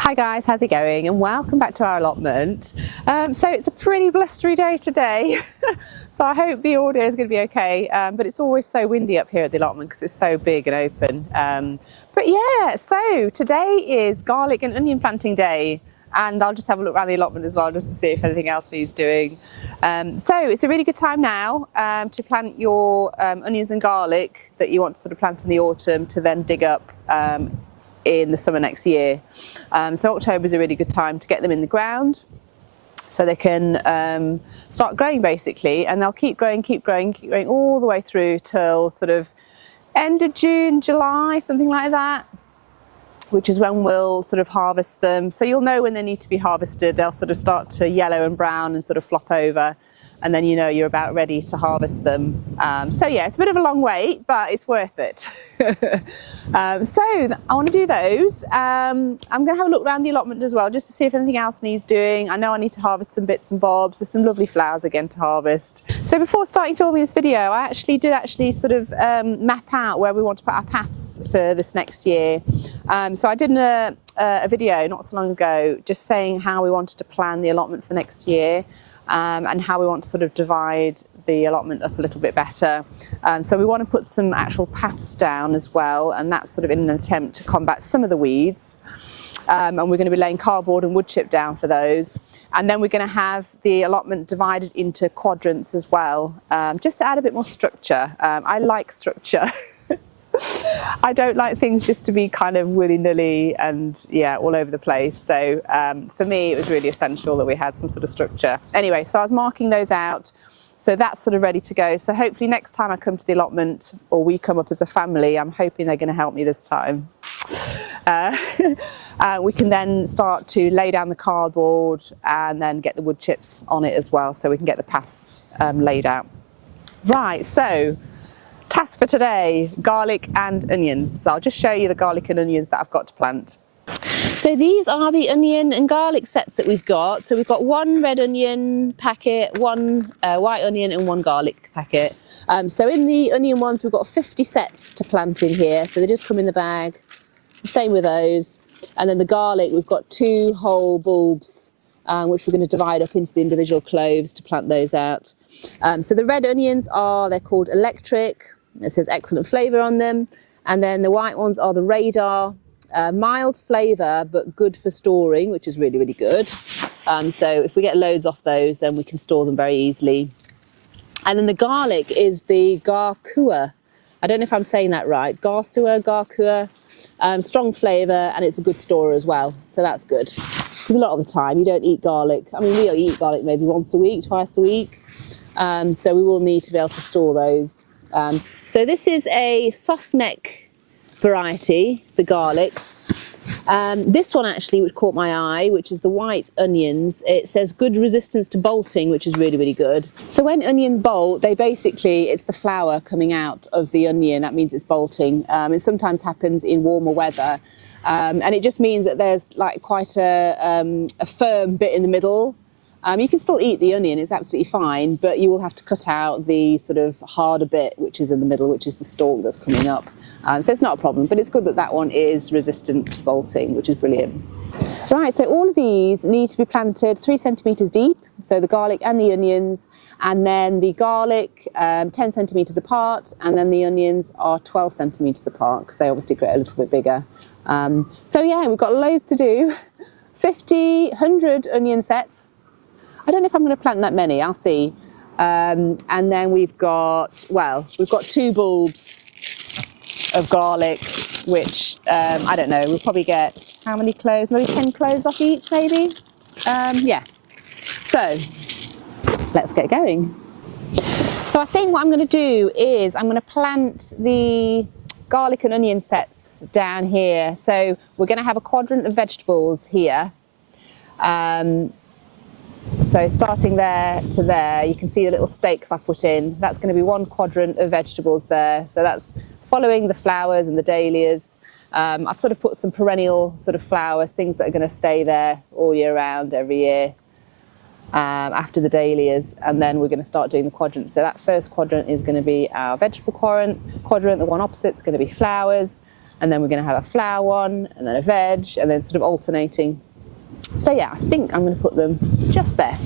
Hi guys, how's it going? And welcome back to our allotment. So it's a pretty blustery day today, so I hope the audio is going to be okay, but it's always so windy up here at the allotment because it's so big and open. But yeah, so today is garlic and onion planting day, and I'll just have a look around the allotment as well just to see if anything else needs doing. So it's a really good time now to plant your onions and garlic that you want to sort of plant in the autumn to then dig up in the summer next year. So October is a really good time to get them in the ground so they can start growing basically, and they'll keep growing all the way through till sort of end of June, July, something like that, which is when we'll sort of harvest them. So you'll know when they need to be harvested. They'll sort of start to yellow and brown and sort of flop over, and then you know you're about ready to harvest them. So yeah, it's a bit of a long wait, but it's worth it. So I want to do those. I'm going to have a look around the allotment as well, just to see if anything else needs doing. I know I need to harvest some bits and bobs. There's some lovely flowers again to harvest. So before starting filming this video, I did sort of map out where we want to put our paths for this next year. So I did a video not so long ago just saying how we wanted to plan the allotment for next year. And how we want to sort of divide the allotment up a little bit better. So we want to put some actual paths down as well, and that's sort of in an attempt to combat some of the weeds. And we're going to be laying cardboard and wood chip down for those. And then we're going to have the allotment divided into quadrants as well, just to add a bit more structure. I like structure. I don't like things just to be kind of willy-nilly and yeah, all over the place. So for me, it was really essential that we had some sort of structure. Anyway, so I was marking those out. So that's sort of ready to go. So hopefully next time I come to the allotment, or we come up as a family, I'm hoping they're going to help me this time. We can then start to lay down the cardboard and then get the wood chips on it as well, so we can get the paths laid out. Right, so task for today, garlic and onions. So I'll just show you the garlic and onions that I've got to plant. So these are the onion and garlic sets that we've got. So we've got one red onion packet, one white onion and one garlic packet. So in the onion ones, we've got 50 sets to plant in here. So they just come in the bag. Same with those. And then the garlic, we've got 2 whole bulbs, which we're going to divide up into the individual cloves to plant those out. So the red onions they're called electric. It says excellent flavour on them. And then the white ones are the radar, mild flavour but good for storing, which is really, really good. So if we get loads off those, then we can store them very easily. And then the garlic is the garkua. I don't know if I'm saying that right. Garkua. Strong flavour, and it's a good storer as well. So that's good. Because a lot of the time you don't eat garlic. I mean, we'll eat garlic maybe once a week, twice a week. So we will need to be able to store those. So this is a soft neck variety, the garlics. This one actually, which caught my eye, which is the white onions, it says good resistance to bolting, which is really, really good. So when onions bolt, it's the flower coming out of the onion. That means it's bolting. It sometimes happens in warmer weather. And it just means that there's like quite a firm bit in the middle. You can still eat the onion, it's absolutely fine, but you will have to cut out the sort of harder bit, which is in the middle, which is the stalk that's coming up. So it's not a problem, but it's good that that one is resistant to bolting, which is brilliant. Right, so all of these need to be planted 3 centimetres deep, so the garlic and the onions, and then the garlic 10 centimetres apart, and then the onions are 12 centimetres apart, because they obviously grow a little bit bigger. So yeah, we've got loads to do. 100 onion sets. I don't know if I'm going to plant that many, I'll see. And then we've got 2 bulbs of garlic, which, I don't know, we'll probably get, how many cloves? Maybe 10 cloves off each, maybe? Yeah. So, let's get going. So I think what I'm going to do is I'm going to plant the garlic and onion sets down here. So we're going to have a quadrant of vegetables here. So starting there to there, you can see the little stakes I put in. That's going to be one quadrant of vegetables there. So that's following the flowers and the dahlias. I've sort of put some perennial sort of flowers, things that are going to stay there all year round, every year, after the dahlias. And then we're going to start doing the quadrants. So that first quadrant is going to be our vegetable quadrant. The one opposite is going to be flowers. and then we're going to have a flower one, and then a veg, and then sort of alternating. So yeah, I think I'm going to put them just there.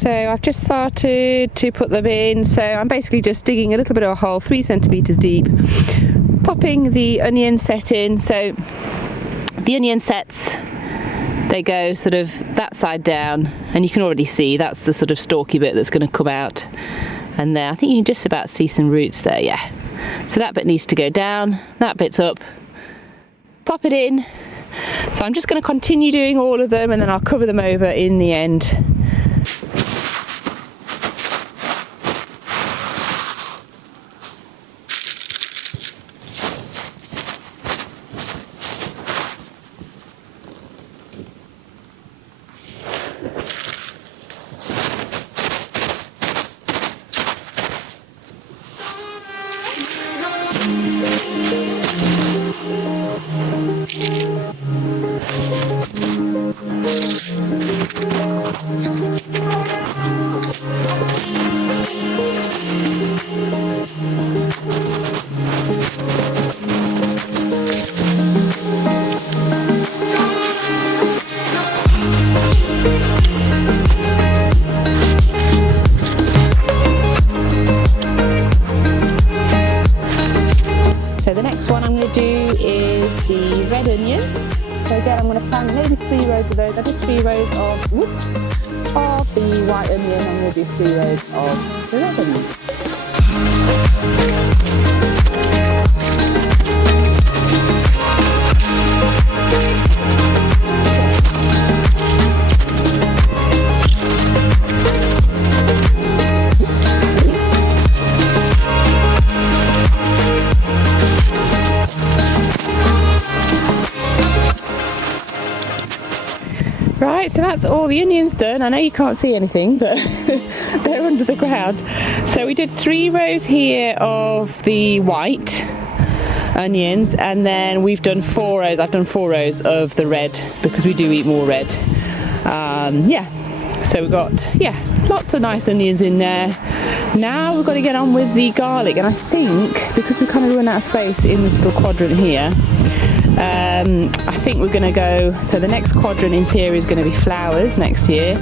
So I've just started to put them in, so I'm basically just digging a little bit of a hole 3 centimeters deep, popping the onion set in. So the onion sets, they go sort of that side down, and you can already see that's the sort of stalky bit that's going to come out, and there I think you can just about see some roots there. Yeah, so that bit needs to go down, that bit's up, pop it in. So I'm just going to continue doing all of them, and then I'll cover them over in the end. So the next one I'm going to do is the red onion. So again, I'm going to plant maybe 3 rows of those. I did 3 rows of the white onion. I'm going to do 3 rows of the red onion. Right, so that's all the onions done. I know you can't see anything, but they're under the ground. So we did 3 rows here of the white onions, and then we've done 4 rows. I've done 4 rows of the red because we do eat more red. Yeah, so we've got lots of nice onions in there. Now we've got to get on with the garlic, and I think because we kind of run out of space in this little quadrant here, I think we're going to go, so the next quadrant in theory is going to be flowers next year,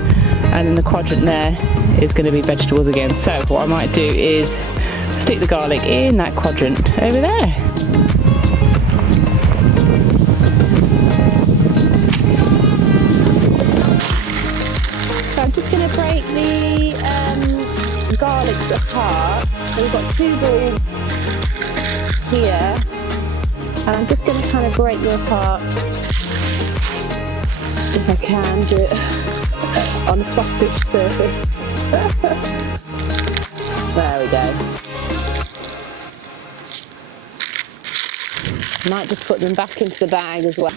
and then the quadrant there is going to be vegetables again. So what I might do is stick the garlic in that quadrant over there. So I'm just going to break the garlics apart. So we've got 2 bulbs here, and I'm just going to kind of break them apart, if I can do it on a softish surface. There we go. Might just put them back into the bag as well.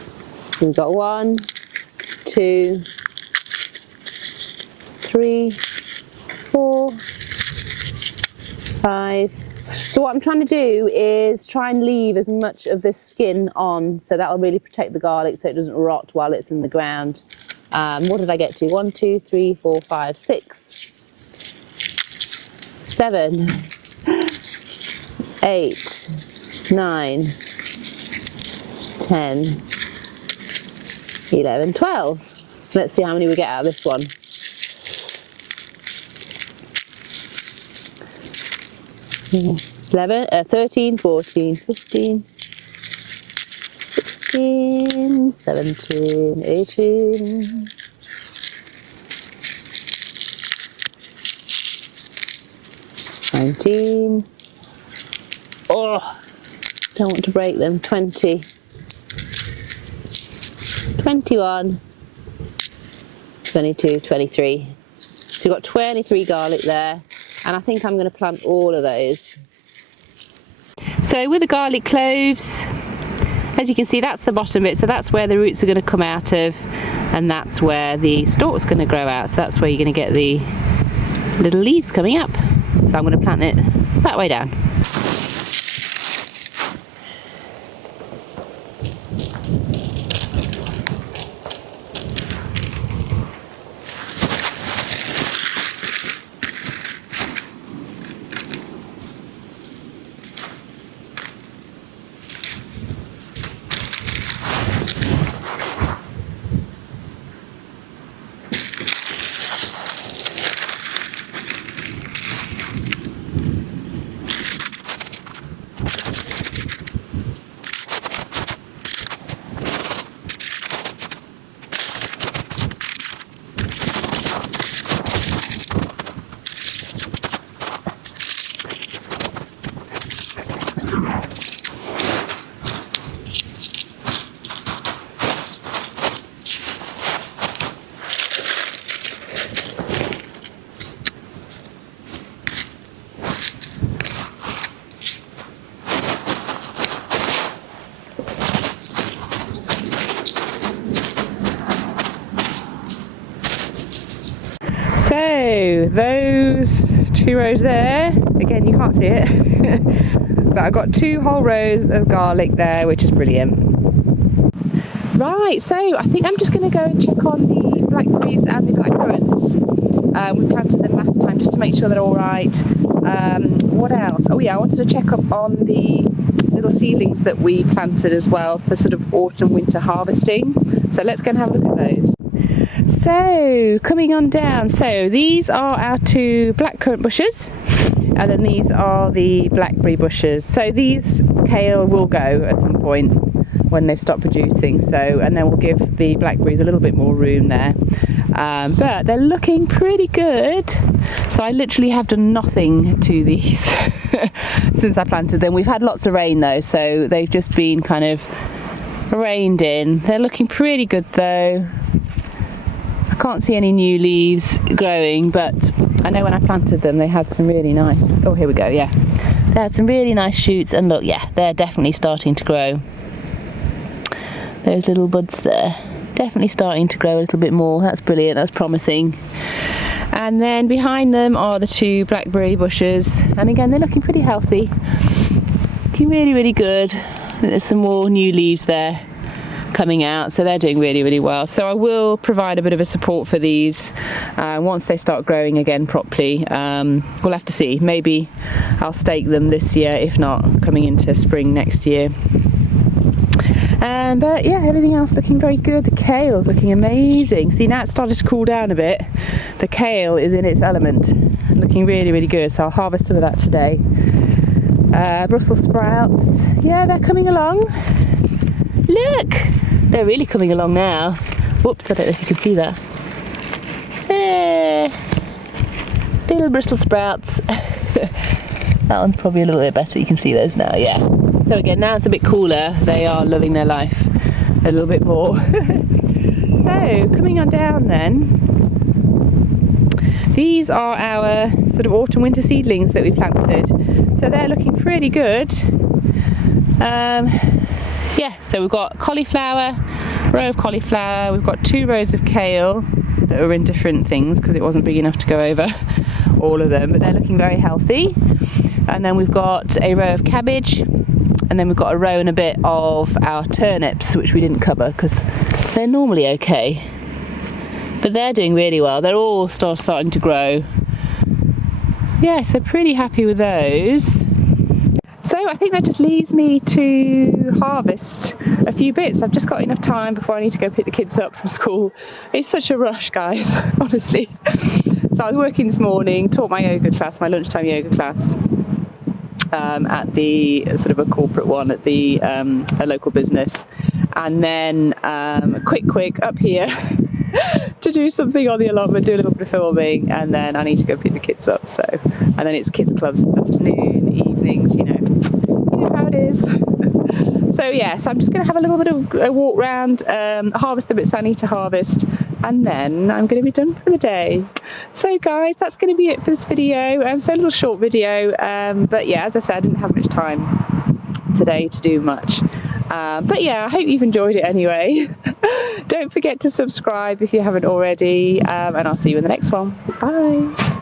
We've got 1, 2, 3, 4, 5. So what I'm trying to do is try and leave as much of this skin on, so that'll really protect the garlic so it doesn't rot while it's in the ground. What did I get to? 1, 2, 3, 4, 5, 6, 7, 8, 9, 10, 11, 12. Let's see how many we get out of this one. 13, 14, 15, 16, 17, 18, 19. Oh, don't want to break them. 20, 21, 22, 23. So we've got 23 garlic there, and I think I'm going to plant all of those. So with the garlic cloves, as you can see, that's the bottom bit, so that's where the roots are going to come out of, and that's where the stalk's going to grow out, so that's where you're going to get the little leaves coming up. So I'm going to plant it that way down. So those 2 rows there, again you can't see it, but I've got 2 whole rows of garlic there, which is brilliant. Right, so I think I'm just going to go and check on the blackberries and the blackcurrants. We planted them last time just to make sure they're all right. What else? Oh yeah, I wanted to check up on the little seedlings that we planted as well for sort of autumn winter harvesting. So let's go and have a look at those. So coming on down, so these are our 2 blackcurrant bushes, and then these are the blackberry bushes. So these kale will go at some point when they've stopped producing, so, and then we'll give the blackberries a little bit more room there. But they're looking pretty good. So I literally have done nothing to these since I planted them. We've had lots of rain though, so they've just been kind of rained in. They're looking pretty good though. I can't see any new leaves growing, but I know when I planted them they had some really nice, oh here we go, yeah. They had some really nice shoots, and look, yeah, they're definitely starting to grow. Those little buds there, definitely starting to grow a little bit more. That's brilliant, that's promising. And then behind them are the 2 blackberry bushes, and again they're looking pretty healthy, looking really, really good. There's some more new leaves there coming out, so they're doing really, really well. So I will provide a bit of a support for these once they start growing again properly. We'll have to see, maybe I'll stake them this year, if not coming into spring next year. But yeah, everything else looking very good. The kale's looking amazing. See, now it's started to cool down a bit. The kale is in its element, looking really, really good, so I'll harvest some of that today. Brussels sprouts, yeah, they're coming along. Look, they're really coming along now. Whoops, I don't know if you can see that. Little Brussels sprouts. That one's probably a little bit better, you can see those now, yeah. So again, now it's a bit cooler, they are loving their life a little bit more. So, coming on down then, these are our sort of autumn winter seedlings that we planted. So they're looking pretty good. Yeah, so we've got cauliflower, row of cauliflower, we've got 2 rows of kale that are in different things because it wasn't big enough to go over all of them, but they're looking very healthy. and then we've got a row of cabbage, and then we've got a row and a bit of our turnips, which we didn't cover because they're normally okay, but they're doing really well. They're all starting to grow. Yeah, so pretty happy with those. So I think that just leaves me to harvest a few bits. I've just got enough time before I need to go pick the kids up from school. It's such a rush, guys, honestly. So I was working this morning, taught my yoga class, my lunchtime yoga class, at the sort of a corporate one at the a local business, and then quick up here to do something on the allotment, do a little bit of filming, and then I need to go pick the kids up. So, and then it's kids clubs this afternoon, evenings, you know how it is. So yeah, so I'm just going to have a little bit of a walk round, harvest the bits I need to harvest, and then I'm going to be done for the day. So guys, that's going to be it for this video. So a little short video, but yeah, as I said, I didn't have much time today to do much. But yeah, I hope you've enjoyed it anyway. Don't forget to subscribe if you haven't already, and I'll see you in the next one. Bye.